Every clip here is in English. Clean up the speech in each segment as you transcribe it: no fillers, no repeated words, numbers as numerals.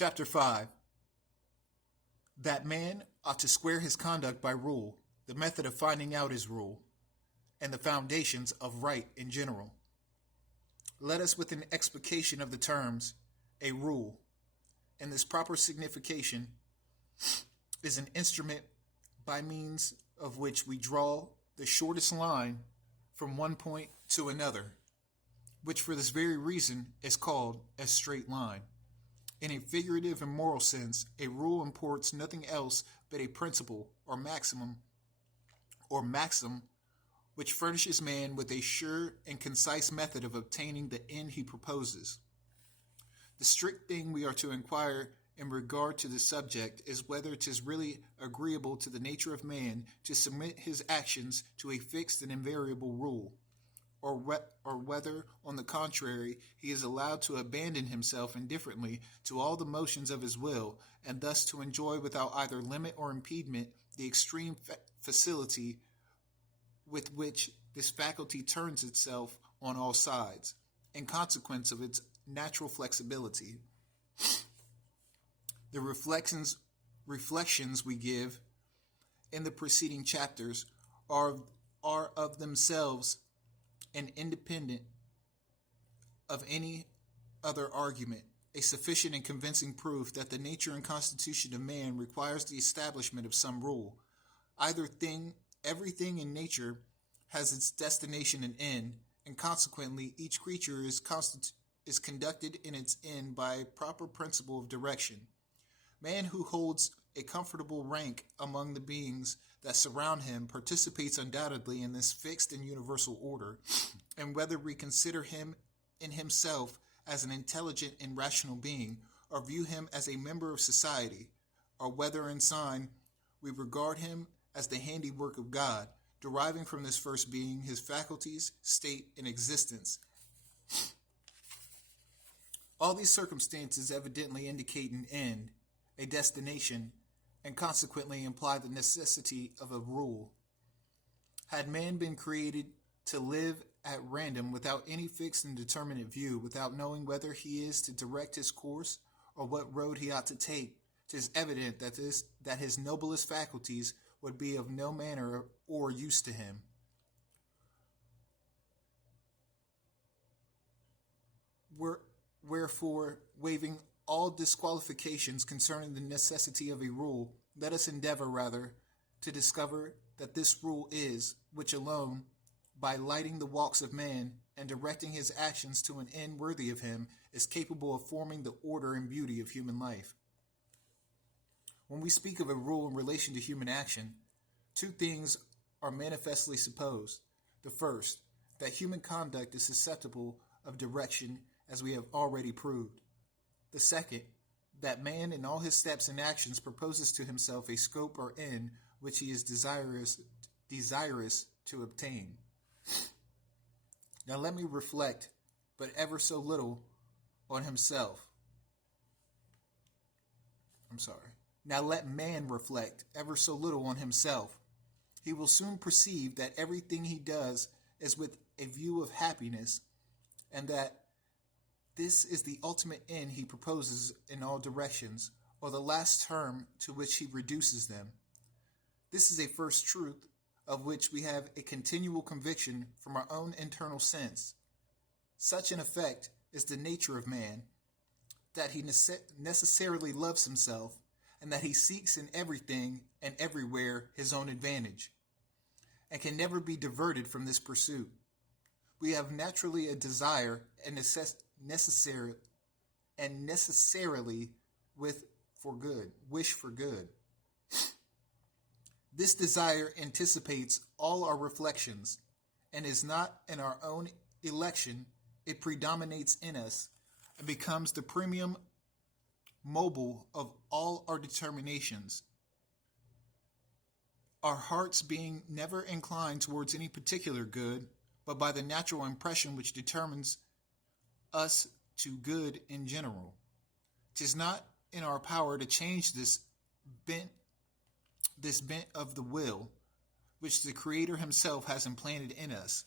Chapter 5. That man ought to square his conduct by rule, the method of finding out his rule, and the foundations of right in general. Let us with an explication of the terms, a rule, and this proper signification is an instrument by means of which we draw the shortest line from one point to another, which for this very reason is called a straight line. In a figurative and moral sense, a rule imports nothing else but a principle or maxim which furnishes man with a sure and concise method of obtaining the end he proposes. The strict thing we are to inquire in regard to the subject is whether 'tis really agreeable to the nature of man to submit his actions to a fixed and invariable rule, or whether, on the contrary, he is allowed to abandon himself indifferently to all the motions of his will, and thus to enjoy without either limit or impediment the extreme facility with which this faculty turns itself on all sides, in consequence of its natural flexibility. The reflections we give in the preceding chapters are of themselves and independent of any other argument, a sufficient and convincing proof that the nature and constitution of man requires the establishment of some rule. Everything in nature has its destination and end, and consequently each creature is conducted in its end by a proper principle of direction. Man, who holds a comfortable rank among the beings that surround him, participates undoubtedly in this fixed and universal order, and whether we consider him in himself as an intelligent and rational being, or view him as a member of society, or whether in sign we regard him as the handiwork of God, deriving from this first being his faculties, state, and existence. All these circumstances evidently indicate an end, a destination, and consequently imply the necessity of a rule. Had man been created to live at random without any fixed and determinate view, without knowing whether he is to direct his course or what road he ought to take, 'tis evident that his noblest faculties would be of no manner or use to him. Wherefore, waiving all disqualifications concerning the necessity of a rule, let us endeavor rather to discover that this rule is, which alone, by lighting the walks of man and directing his actions to an end worthy of him, is capable of forming the order and beauty of human life. When we speak of a rule in relation to human action, two things are manifestly supposed. The first, that human conduct is susceptible of direction, as we have already proved. The second, that man in all his steps and actions proposes to himself a scope or end which he is desirous to obtain. Now let me reflect, but ever so little, on himself. Now let man reflect ever so little on himself. He will soon perceive that everything he does is with a view of happiness, and that this is the ultimate end he proposes in all directions, or the last term to which he reduces them. This is a first truth of which we have a continual conviction from our own internal sense. Such an effect is the nature of man, that he necessarily loves himself, and that he seeks in everything and everywhere his own advantage, and can never be diverted from this pursuit. We have naturally a desire and necessarily wish for good. This desire anticipates all our reflections, and is not in our own election. It predominates in us, and becomes the primum mobile of all our determinations. Our hearts being never inclined towards any particular good, but by the natural impression which determines us to good in general. 'Tis not in our power to change this bent of the will, which the Creator himself has implanted in us.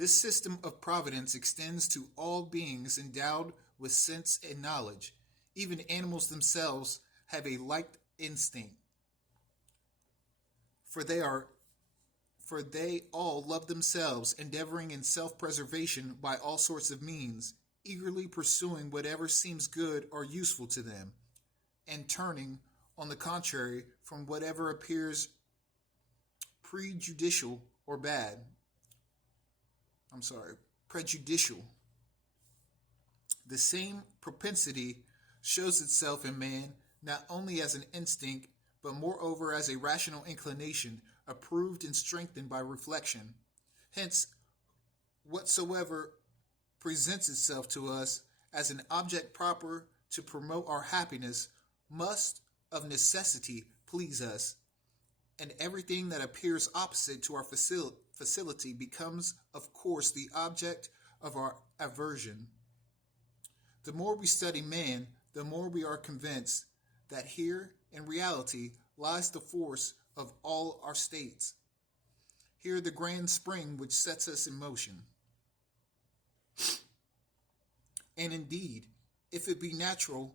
This system of providence extends to all beings endowed with sense and knowledge. Even animals themselves have a like instinct, for they all love themselves, endeavoring in self-preservation by all sorts of means, eagerly pursuing whatever seems good or useful to them, and turning, on the contrary, from whatever appears prejudicial or bad. Prejudicial. The same propensity shows itself in man not only as an instinct, but moreover as a rational inclination, approved and strengthened by reflection. Hence, whatsoever presents itself to us as an object proper to promote our happiness must of necessity please us, and everything that appears opposite to our facility becomes, of course, the object of our aversion. The more we study man, the more we are convinced that here, in reality, lies the force of all our states. Here the grand spring which sets us in motion. And indeed, if it be natural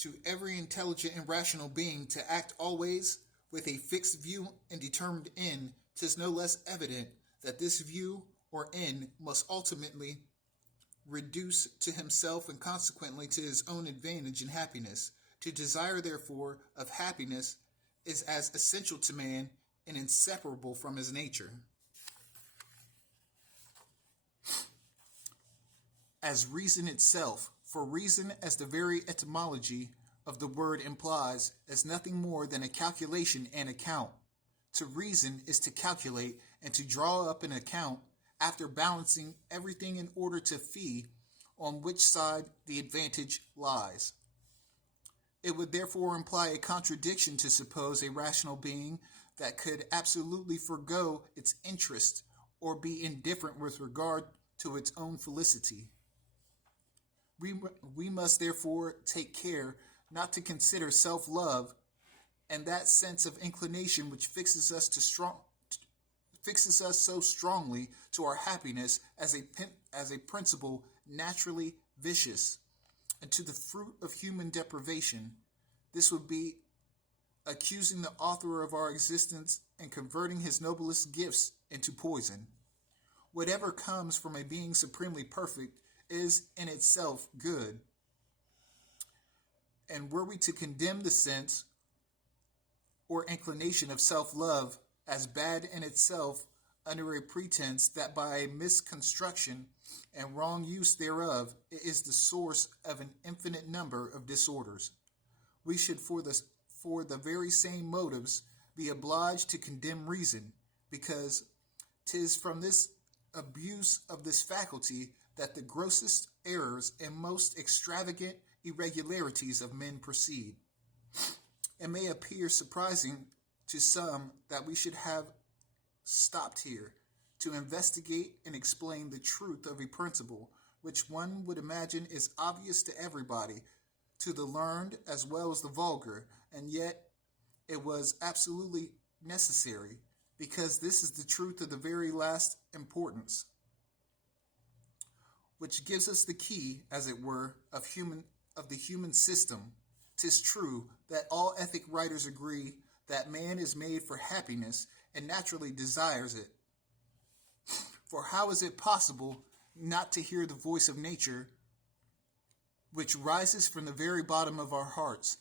to every intelligent and rational being to act always with a fixed view and determined end, 'tis no less evident that this view or end must ultimately reduce to himself and consequently to his own advantage and happiness. To desire, therefore, of happiness is as essential to man and inseparable from his nature as reason itself. For reason, as the very etymology of the word implies, is nothing more than a calculation and account. To reason is to calculate and to draw up an account after balancing everything in order to see on which side the advantage lies. It would therefore imply a contradiction to suppose a rational being that could absolutely forego its interest or be indifferent with regard to its own felicity. We must therefore take care not to consider self-love and that sense of inclination which fixes us so strongly to our happiness as a principle naturally vicious, and to the fruit of human deprivation. This would be accusing the author of our existence and converting his noblest gifts into poison. Whatever comes from a being supremely perfect is in itself good. And were we to condemn the sense or inclination of self-love as bad in itself under a pretense that by a misconstruction and wrong use thereof it is the source of an infinite number of disorders, we should for the very same motives be obliged to condemn reason, because 'tis from this abuse of this faculty that the grossest errors and most extravagant irregularities of men proceed. It may appear surprising to some that we should have stopped here to investigate and explain the truth of a principle which one would imagine is obvious to everybody, to the learned as well as the vulgar, and yet it was absolutely necessary, because this is the truth of the very last importance, which gives us the key, as it were, of the human system. 'Tis true that all ethic writers agree that man is made for happiness and naturally desires it. For how is it possible not to hear the voice of nature, which rises from the very bottom of our hearts?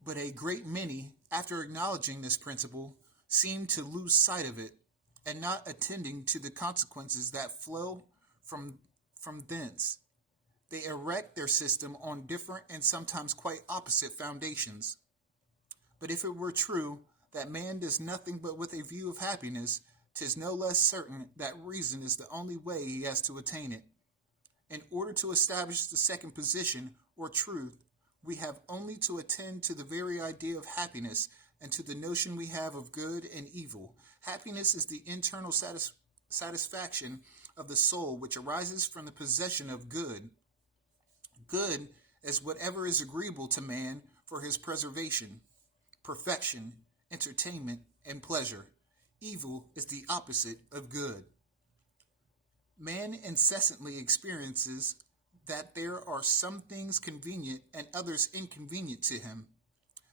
But a great many, after acknowledging this principle, seem to lose sight of it, and not attending to the consequences that flow from thence. They erect their system on different and sometimes quite opposite foundations. But if it were true that man does nothing but with a view of happiness, 'tis no less certain that reason is the only way he has to attain it. In order to establish the second position, or truth, we have only to attend to the very idea of happiness and to the notion we have of good and evil. Happiness is the internal satisfaction of the soul which arises from the possession of good. Good is whatever is agreeable to man for his preservation, perfection, entertainment, and pleasure. Evil is the opposite of good. Man incessantly experiences that there are some things convenient and others inconvenient to him,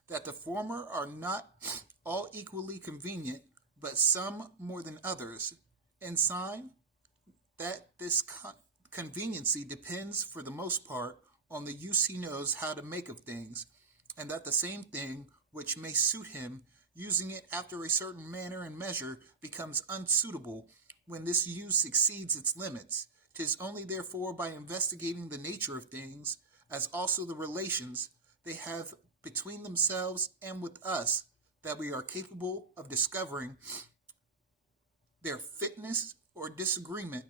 that the former are not all equally convenient, but some more than others, and sign that this conveniency depends for the most part on the use he knows how to make of things, and that the same thing which may suit him, using it after a certain manner and measure, becomes unsuitable when this use exceeds its limits. 'Tis only therefore by investigating the nature of things, as also the relations they have between themselves and with us, that we are capable of discovering their fitness or disagreement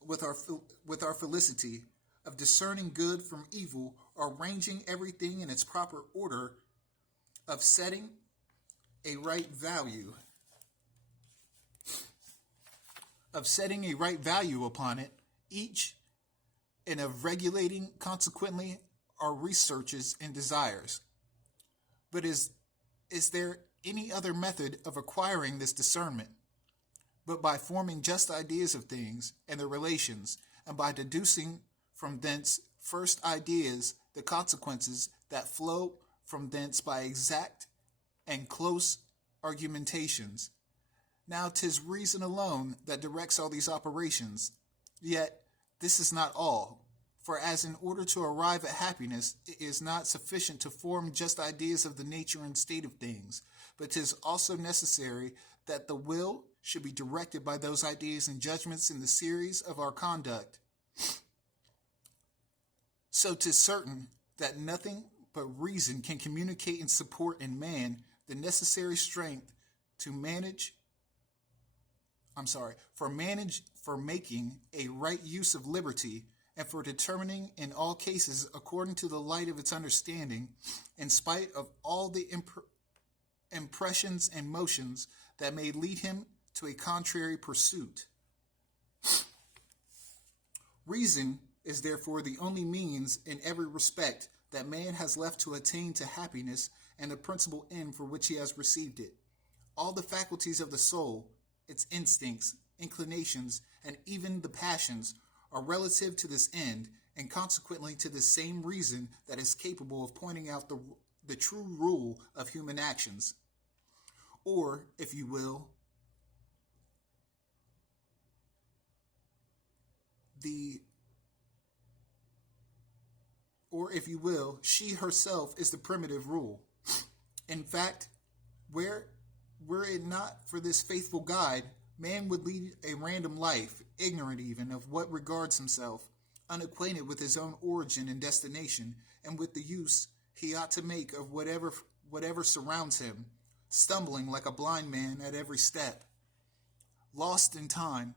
with our felicity, of discerning good from evil, arranging everything in its proper order, of setting a right value, upon it, each, and of regulating consequently our researches and desires. But is there any other method of acquiring this discernment, but by forming just ideas of things and their relations, and by deducing from thence first ideas, the consequences that flow from thence by exact and close argumentations? Now 'tis reason alone that directs all these operations. Yet this is not all. For as in order to arrive at happiness, it is not sufficient to form just ideas of the nature and state of things, but 'tis also necessary that the will should be directed by those ideas and judgments in the series of our conduct. So 'tis certain that nothing but reason can communicate and support in man the necessary strength to for making a right use of liberty, and for determining in all cases according to the light of its understanding, in spite of all the impressions and motions that may lead him to a contrary pursuit. Reason is therefore the only means in every respect that man has left to attain to happiness and the principal end for which he has received it. All the faculties of the soul, its instincts, inclinations, and even the passions, are relative to this end, and consequently to the same reason that is capable of pointing out the true rule of human actions. Or, if you will, she herself is the primitive rule. In fact, were it not for this faithful guide, man would lead a random life, ignorant even of what regards himself, unacquainted with his own origin and destination, and with the use he ought to make of whatever surrounds him, stumbling like a blind man at every step, lost in time,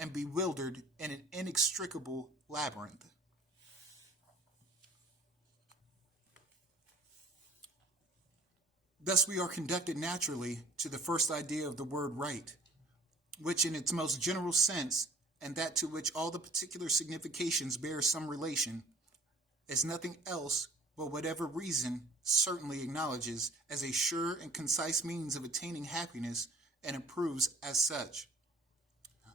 and bewildered in an inextricable labyrinth. Thus we are conducted naturally to the first idea of the word right, which in its most general sense, and that to which all the particular significations bear some relation, is nothing else but whatever reason certainly acknowledges as a sure and concise means of attaining happiness and approves as such.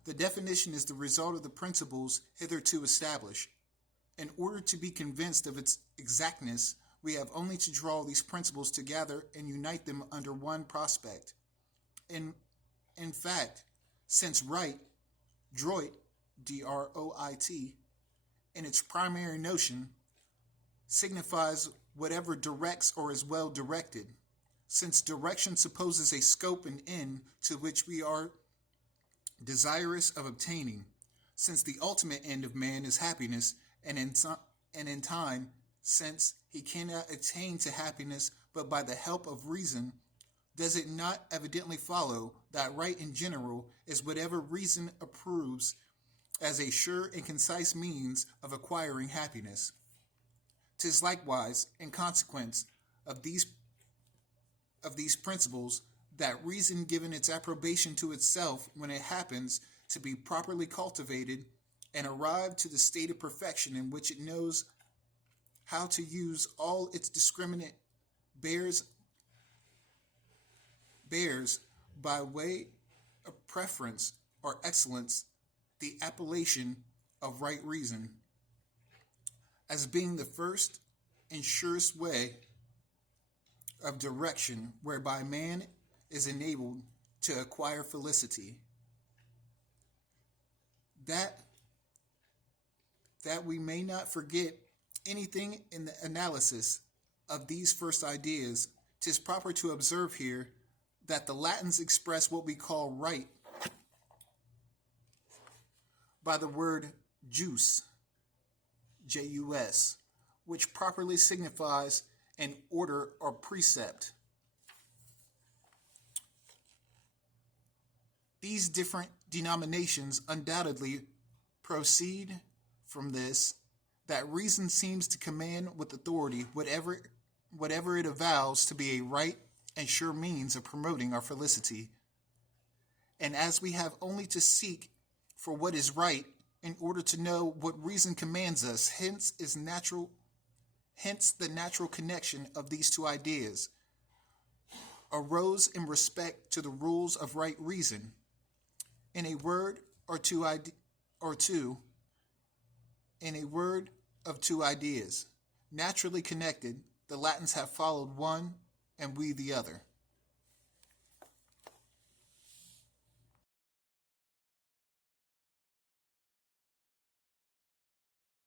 The definition is the result of the principles hitherto established. In order to be convinced of its exactness, we have only to draw these principles together and unite them under one prospect. In fact, since right, droit, D-R-O-I-T, in its primary notion, signifies whatever directs or is well directed, since direction supposes a scope and end to which we are desirous of obtaining, since the ultimate end of man is happiness, and in time, since he cannot attain to happiness but by the help of reason, does it not evidently follow that right in general is whatever reason approves as a sure and concise means of acquiring happiness? 'Tis likewise in consequence of these principles that reason, given its approbation to itself when it happens to be properly cultivated and arrived to the state of perfection in which it knows how to use all its discriminate, bears bears, by way of preference or excellence, the appellation of right reason, as being the first and surest way of direction whereby man is enabled to acquire felicity. That we may not forget anything in the analysis of these first ideas, 'tis proper to observe here that the Latins express what we call right by the word jus, Jus, which properly signifies an order or precept. These different denominations undoubtedly proceed from this, that reason seems to command with authority whatever it avows to be a right and sure means of promoting our felicity. And as we have only to seek for what is right in order to know what reason commands us, hence the natural connection of these two ideas arose in respect to the rules of right reason. In a word of two ideas, naturally connected, the Latins have followed one and we the other.